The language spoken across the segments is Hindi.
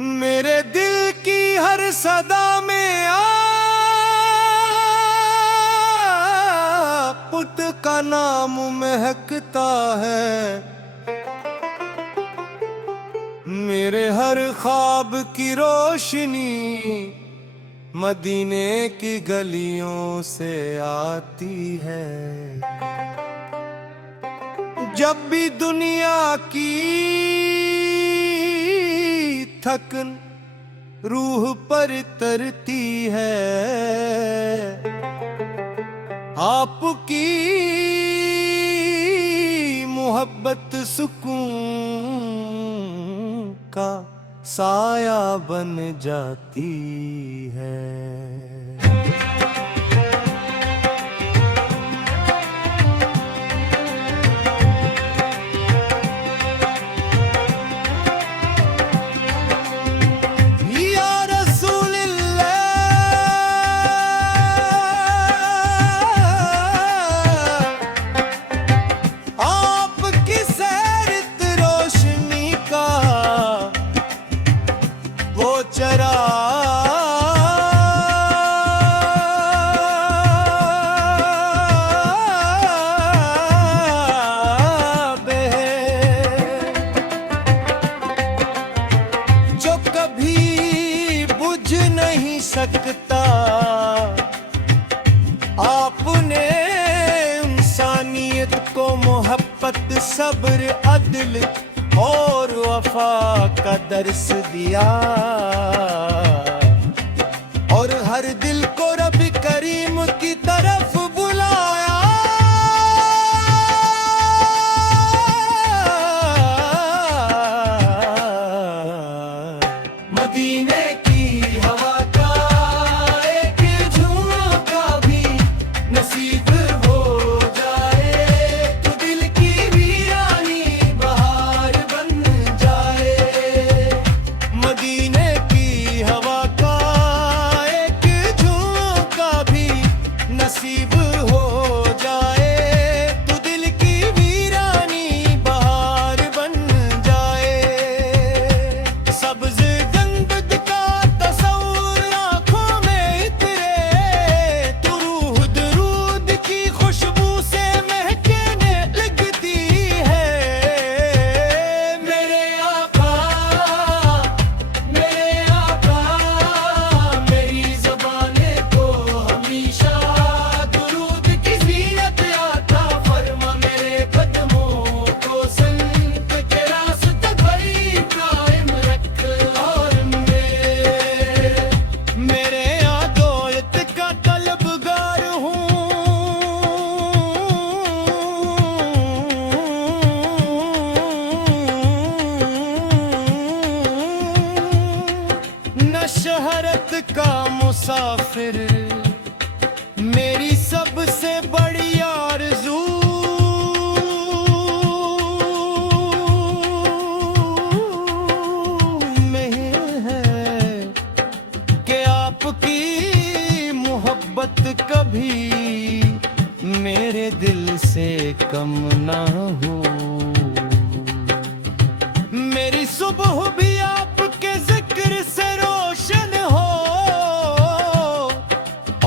मेरे दिल की हर सदा में पुत का नाम महकता है। मेरे हर ख्वाब की रोशनी मदीने की गलियों से आती है। जब भी दुनिया की थकन रूह पर तरती है, आपकी मोहब्बत सुकून का साया बन जाती है। सकता आपने इंसानियत को मोहब्बत, सब्र, अदल और वफा का दर्स दिया, और हर दिल को रब करीम की तरफ बुलाया। मदीने की हवा का एक झोंका भी नसीब हो जाए तो दिल की वीरानी बहार बन जाए। मदीने की हवा का एक झोंका भी नसीब हो जाए तो दिल की वीरानी बहार बन जाए। सब्ज शहरत का मुसाफिर मेरी सबसे बड़ी आरज़ू, में है कि आपकी मोहब्बत कभी मेरे दिल से कम ना हो। मेरी सुबह भी आपके जिक्र से रोशन हो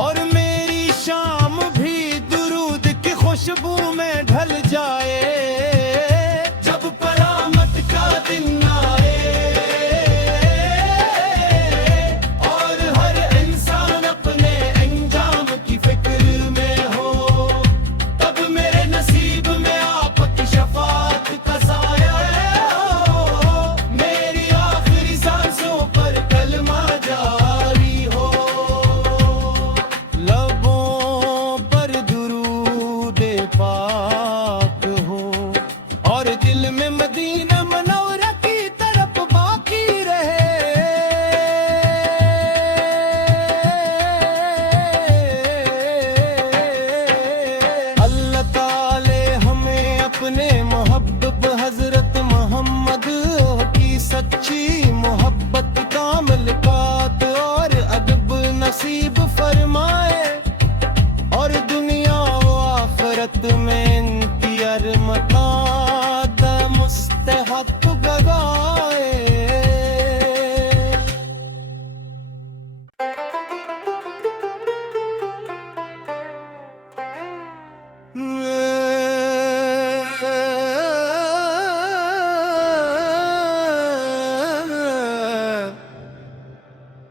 और मेरी शाम भी दुरूद की खुशबू में ढल जाए। जब कयामत का दिन आए और हर इंसान अपने अंजाम की फिक्र में हो, तब मेरे नसीब में आप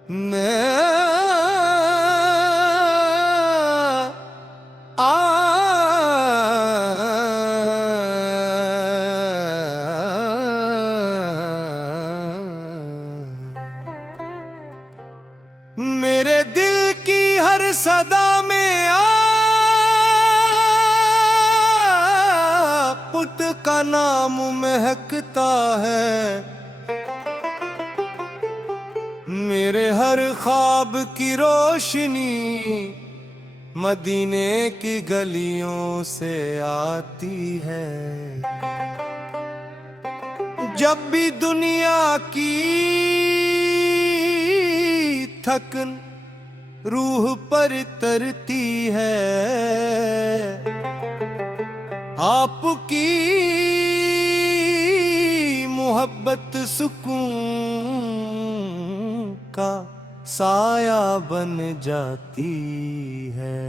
मेरे दिल की हर सदा में पुत का नाम महकता है। मेरे हर ख्वाब की रोशनी मदीने की गलियों से आती है। जब भी दुनिया की थकन रूह पर तरती है, आपकी मोहब्बत सुकून का साया बन जाती है।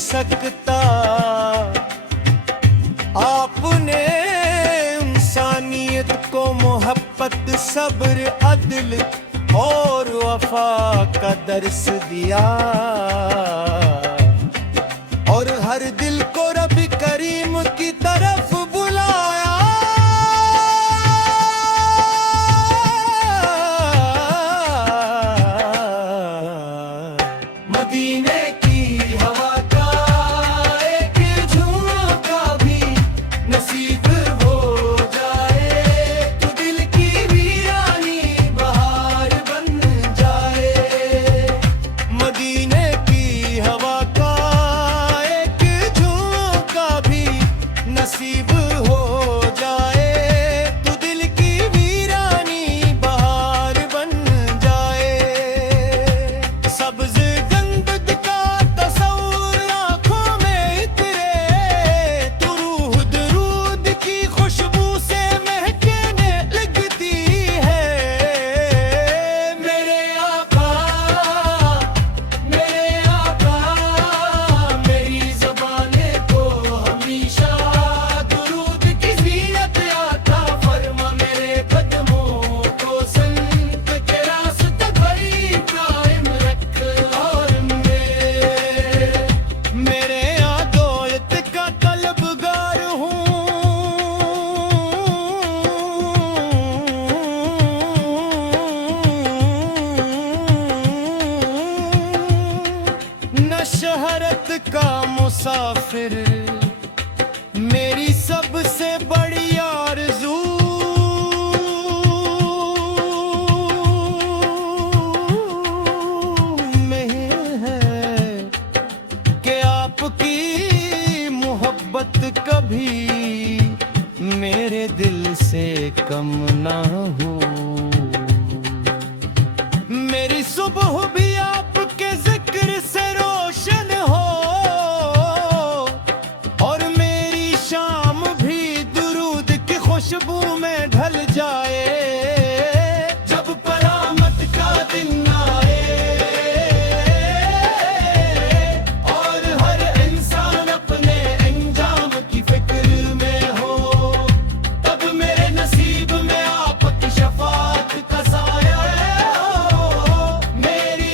सकता आपने इंसानियत को मोहब्बत, सब्र, अदल और वफा का दर्स दिया, और हर दिल को रब करीम की तरफ बुलाया। मदीने की हवा का एक झोंका भी नसीब हो जाए तो दिल की वीरानी बहार बन जाए। मदीने की हवा का एक झोंका भी नसीब हो जाए तो दिल की वीरानी बहार बन जाए। सब्ज गंबद का तस्वुर आँखों में इतरे तो रूह दरूद की खुशबू से महकने लगती है। मेरे आका मेरी ज़बाने को हमेशा दुरूद की ज़ीनत आता फरमा। मेरे कदमों को संत के रास्ते पर कायम रख, और मेरे आदोयत का तलबगार हूँ। न शहरत का मुसाफिर मेरी सबसे बड़ी आरज़ू में है कि आपकी मोहब्बत कभी मेरे दिल से कम ना हो। मेरी सुबह भी आपके जिक्र से रोशन हो, और मेरी शाम भी दुरूद की खुशबू में ढल जाए। जब कयामत का दिन आए और हर इंसान अपने अंजाम की फिक्र में हो, तब मेरे नसीब में आपकी शफाअत का साया हो। मेरी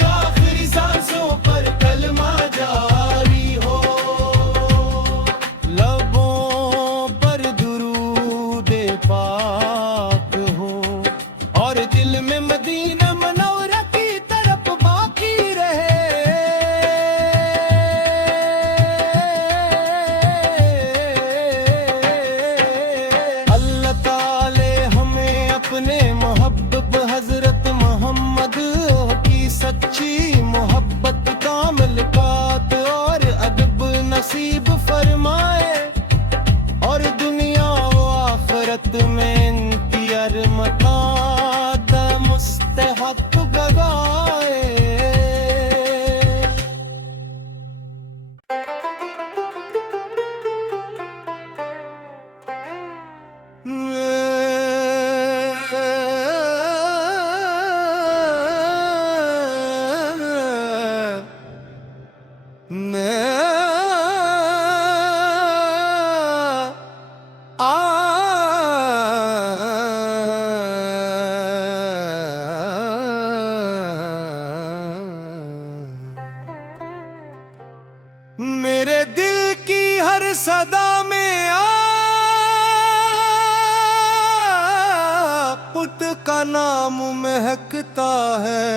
मेरे दिल की हर सदा में पुत का नाम महकता है।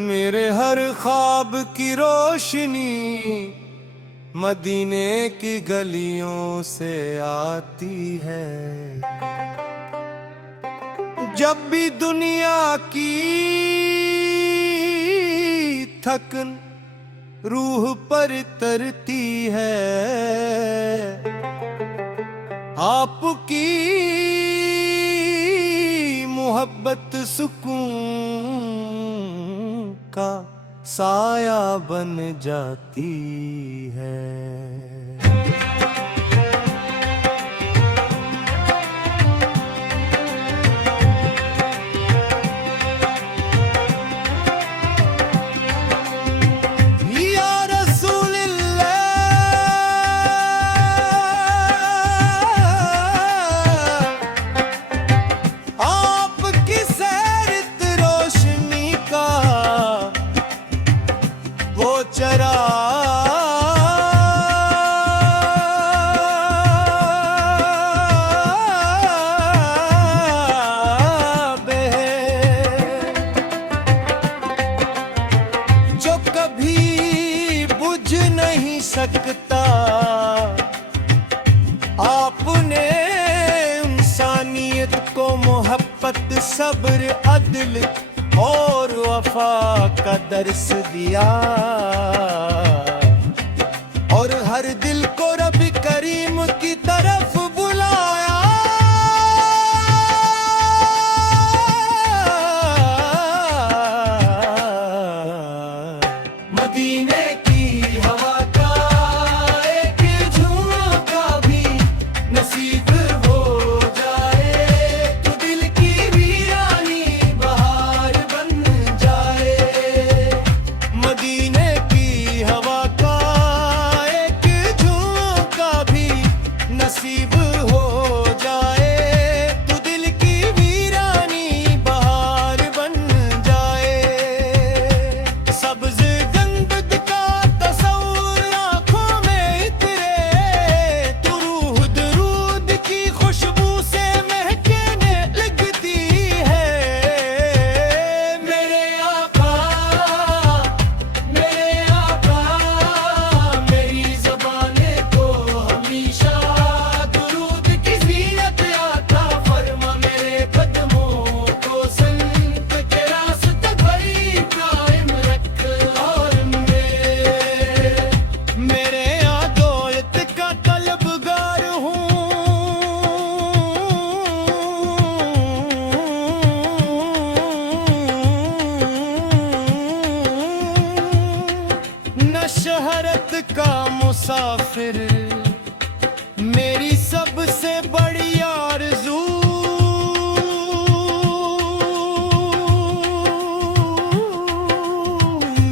मेरे हर ख्वाब की रोशनी मदीने की गलियों से आती है। जब भी दुनिया की थकन रूह पर तरती है, आपकी मोहब्बत सुकून का साया बन जाती है। सकता आपने इंसानियत को मोहब्बत, सब्र, अदल और वफा का दर्स दिया, और हर दिल को रब करीम की तरफ बुलाया। मदीने की हवा का एक झोंका भी नसीब हो जाए तो दिल की वीरानी बहार बन जाए। मदीने की हवा का एक झोंका भी नसीब हो जाए तो दिल की वीरानी बहार बन जाए। सब्ज़ शहरत का मुसाफिर मेरी सबसे बड़ी आरज़ू,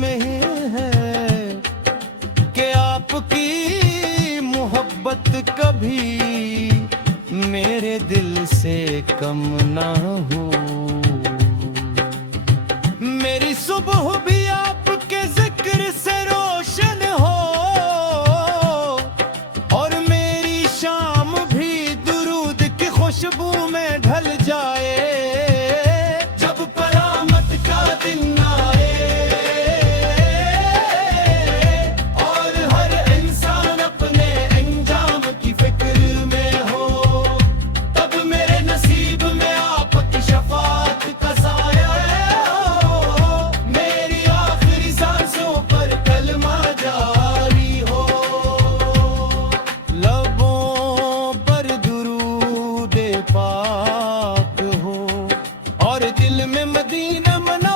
में है कि आपकी मोहब्बत कभी मेरे दिल से कम ना हो। मेरी सुबह भी आपके जिक्र से रोशन हो और मेरी शाम भी दुरूद की खुशबू में ढल जाए। जब कयामत का दिन आए और हर इंसान अपने अंजाम की फिक्र में हो, तब मेरे नसीब में आपकी शफाअत का साया पाक हो और दिल में मदीना मना